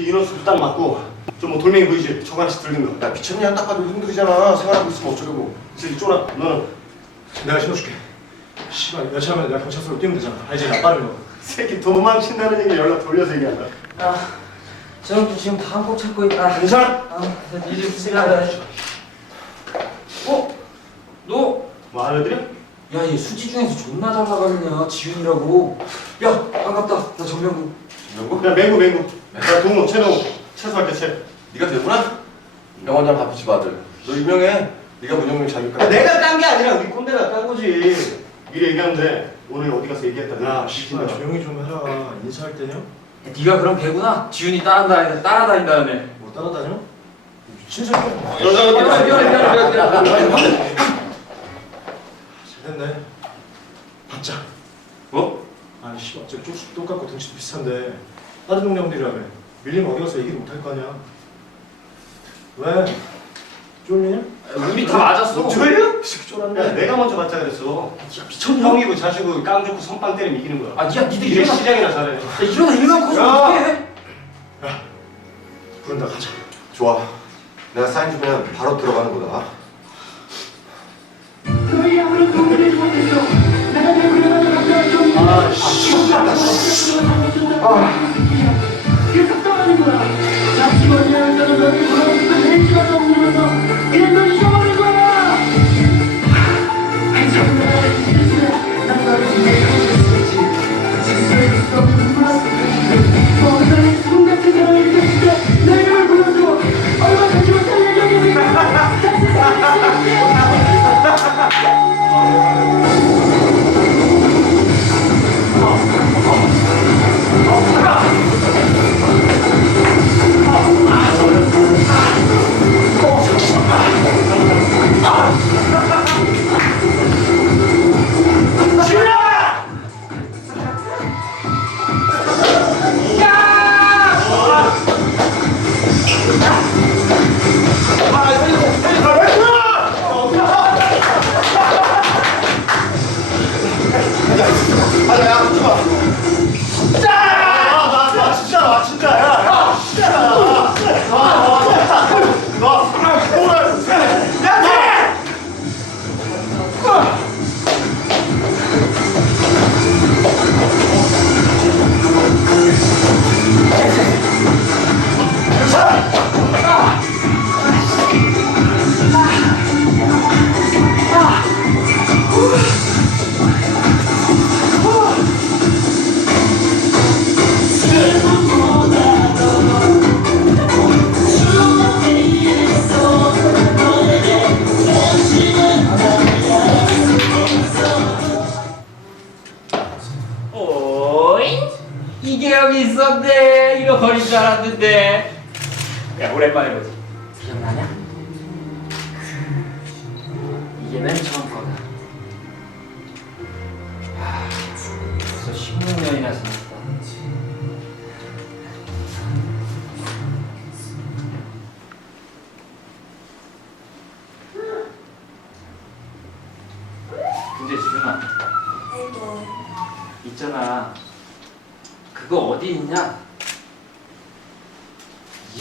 이제 인원수도 딱 맞고 좀 뭐 돌멩이 보이지? 저거 하나씩 들든 거. 야 미쳤냐? 딱 봐도 형들이잖아. 생활하고 있으면 어쩌려고. 저기 쫄아. 너는 내가 신어줄게. 씨발 여차하면 내가 경찰서로 뛰면 되잖아. 알지? 나 빠른 거. 새끼 도망친다는 얘기 연락 돌려서 얘기한다. 아, 저형도 지금 다음 꼭 찾고 있다. 괜찮아? 아, 니들 부탁하다. 어? 너? 뭐 알려드려? 야, 얘 수지 중에서 존나 잘 나가느냐, 지훈이라고. 야, 반갑다. 나 정명구. 정명구? 야 맹구 맹구. 야 동호 최동호. 최소할게 최. 네가 되구나? 영원장 바쁘지 아들. 너 유명해. 네가 문영민 자기까. 야, 내가 깐게 아니라 우리 꼰대가 깐 거지. 미리 얘기하는데 오늘 어디 가서 얘기했다. 야 조용히 좀 해라. 인사할 때냐? 야, 네가 그런 개구나? 지훈이 따라다니, 따라다닌다네. 뭐 따라다녀? 미친 새끼야. 여자가 미안해, 미안해, 미안해, 미안해. 잘됐네. 받자. 뭐? 아니 씨발 저 쪽수 똑같고 등치도 비슷한데 다른 동네 형들이라며. 밀리면 어디 가서 얘기를 못할 거 아니야. 왜? 쫄리냐? 우리 다 맞았어. 이 새끼 야 쫄았네. 내가 먼저 받자 그랬어. 야, 미쳤냐? 형이고 자시고 깡 좋고 선빵 때리면 이기는 거야. 아, 야, 니들 일어나. 시작이나 잘해. 야, 일어나, 일어나, 커서 야. 어떡해? 부른다 가자. 좋아. 내가 사인 주면 바로 들어가는 거다. 있었네. 잃어버린 줄 알았는데. 야, 오랜만에 보지. 기억나냐? 이게 맨 처음 거다. 하, 벌써 16년이나 지났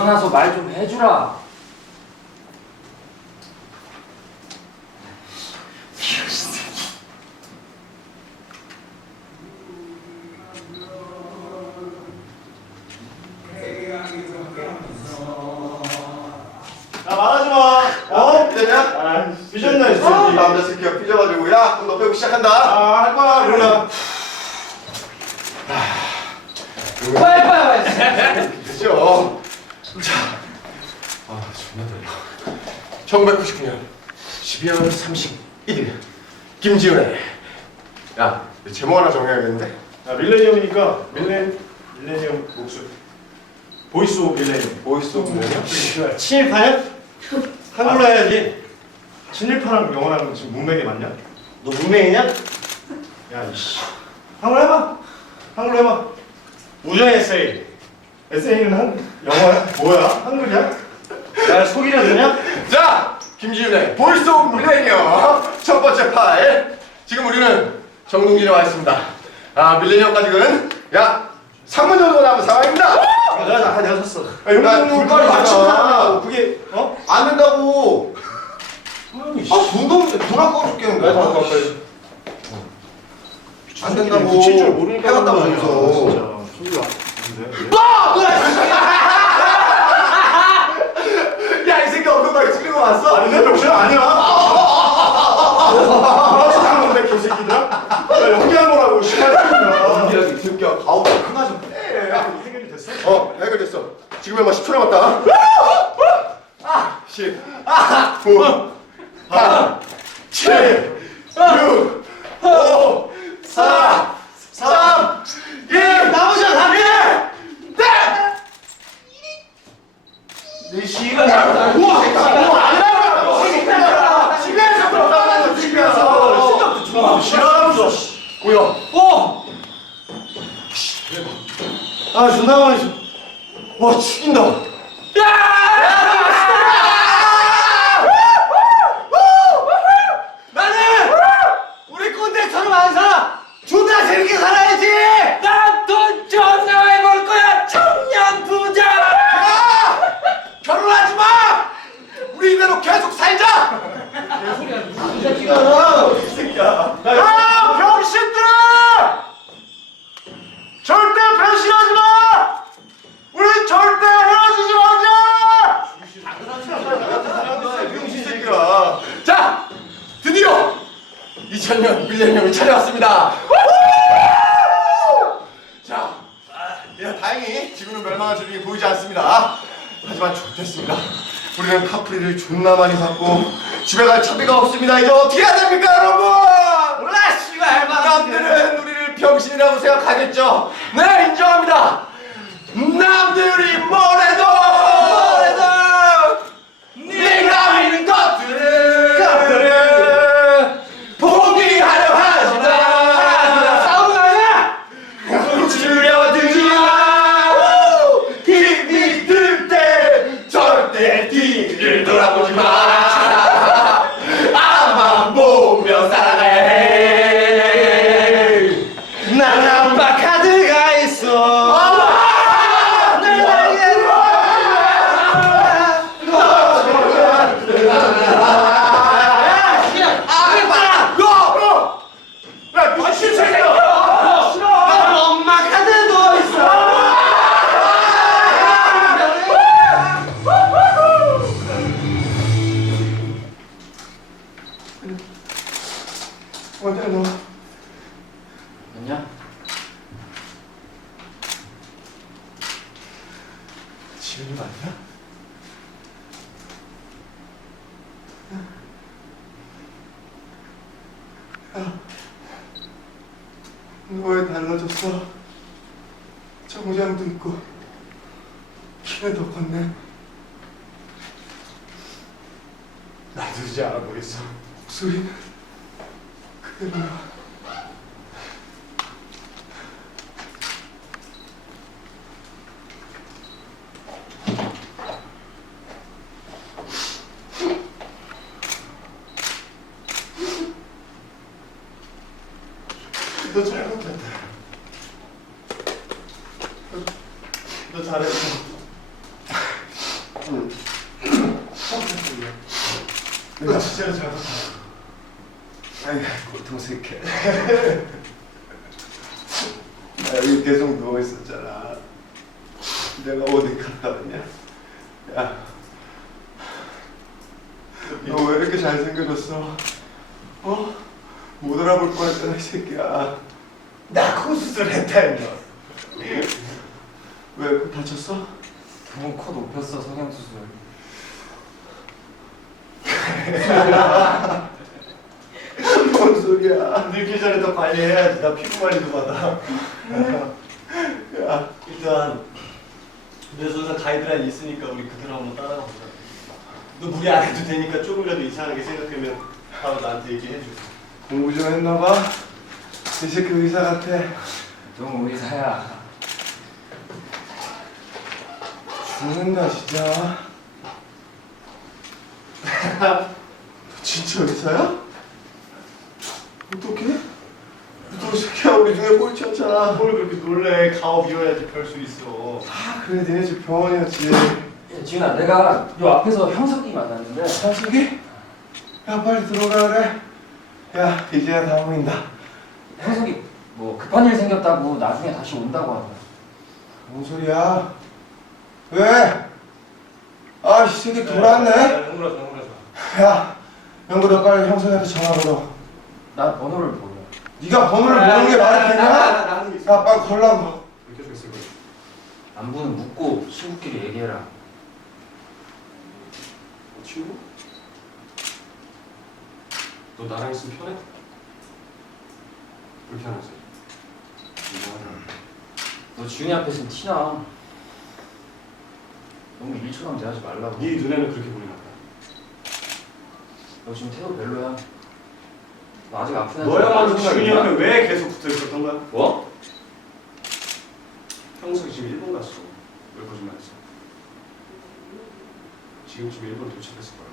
일어나서 말 좀 해주라. 야 말하지 마. 어? 아, 삐졌나 이 아, 새끼. 남자 새끼가 삐져가지고 야 그럼 너 빼고 시작한다. 아, 할 거야, 몰라. 빨리 빨리 빨리. 그죠? 자, 아 존나 떨려. 1999년 12월 31일 김지훈의 야 제목 하나 정해야겠는데. 야, 밀레니엄이니까 밀레 밀레니엄 목소리. 보이스 오브 밀레니엄. 보이스 오브 밀레니엄? 친일파냐? 한글로 해야지. 친일파랑 영어랑 지금 문맥이 맞냐? 너 문맹이냐? 야, 이씨. 한글로 해봐. 한글로 해봐. 우정 에세이. 에세이는 한 영어야? 뭐야? 한글이야? 야, 속이려 드냐? 자, 김지훈의 보이스 오브 밀레니엄 첫 번째 파일. 지금 우리는 정동진에 와 있습니다. 아 밀레니엄까지는 약 3분 정도 남은 상황입니다. 아, 내가 아, 내가 샀어. 아, 용돈 야, 불가리 맞잖아. 그게 어? 안 된다고. 아 없는데 돈 아까워 죽겠는 내가 다 빨리. 안 된다고. 미칠 줄 모르니까 해봤다고 저기서. 진짜. 소리가 야이 새끼 엉덩이 찍는 거 봤어? 아니 내 병신 아니야. 알아서 하는데 개새끼들. 야 연기한 거라고 씨발 새끼야. 이렇게 들겨. 아우 그만 좀 빼. 해결이 됐어? 어 해결됐어. 얼마 10초 남았다. 아 10, 9, 8, 7, 6, 5, 4, 3, 2, 나머지야 다 돼. 네. 내 시간 나 우와 우와 안 나와. 뭐야? 어! 아 존나 많이. 와 죽인다. 나는 우리 꼰대처럼 안 살아. 존나 재밌게 살아야지. 나돈 존나 해볼 거야 청년 부자 결혼하지 마. 우리 이대로 계속 살자. 아 병신들아! 절대 변신하지 마! 우리 절대 헤어지지 말자! 병신 새끼야. 자, 드디어 2000년 밀레니엄이 찾아왔습니다. 자, 야, 다행히 지금은 멸망한 조짐이 보이지 않습니다. 하지만 좋겠습니다. 우리는 카프리를 존나 많이 샀고 집에 갈 차비가 없습니다. 이제 어떻게 해야 됩니까, 여러분? 몰라 씨발 남들은 우리를 병신이라고 생각하겠죠. 네, 인정합니다. 너왜 달라졌어? 정장도 있고 키는 더 컸네. 나도 이제 알아보겠어. 목소리는 그대로야. 너 잘못했다. 너, 너 잘했어. 너 진짜로 잘했어. 아이 고통 새끼. 나 여기 계속 누워 있었잖아. 내가 어디 갔다 왔냐? 야, 너 왜 이렇게 잘생겨졌어? 어? 못 알아볼 뻔했잖아 이 새끼야. 나 코 수술 했다 임마. 왜 코 다쳤어? 두번코 높였어 성형 수술 뭔 소리야? 늙기 전에 더 관리해야지. 나 피부 관리도 받아. 야, 일단 내 손상 가이드라인 있으니까 우리 그대로 한번 따라가 보자. 너 무리 안 해도 되니까 조금이라도 이상하게 생각하면 바로 나한테 얘기해 줘. 공부 좀 했나 봐. 이 새끼 의사 같아. 너 의사야 죽는다 진짜. 너 진짜 의사야? 어떡해? 너그 새끼야 우리 중에 꼴찌였잖아. 뭘 그렇게 놀래? 가업 이어야지 별 수 있어. 아 그래 니네 집 병원이었지. 야, 지훈아 내가 요 앞에서 형석이 만났는데 현숙이? 야 빨리 들어가 그래. 야 이제야 다 보인다. 형석이 뭐 급한 일 생겼다고 나중에 다시 온다고 하더라 뭔 소리야? 왜? 아, 이 새끼 돌았네? 흥분하지 마. 야, 영구야 빨리 형선이한테 전화 걸어. 나 번호를 몰라 네가 번호를 모르는 게 말이 되냐? 야, 빨리 걸라고. 이렇게 있을 거야. 안부는 묻고 친구끼리 얘기해라 친구? 너 나랑 있으면 편해? 불편하지? 너 지훈이 앞에 있으면 티나 너무 일처럼 대하지 말라고 네 눈에는 그렇게 보이나 봐. 너 지금 태도 별로야 너 아직 아픈 너야말로 생각 지훈이? 옆에 왜 계속 붙어 있었던 거야? 뭐? 형석이 지금 일본 갔어. 왜 거짓말했어? 지금쯤 일본 도착했을 거야.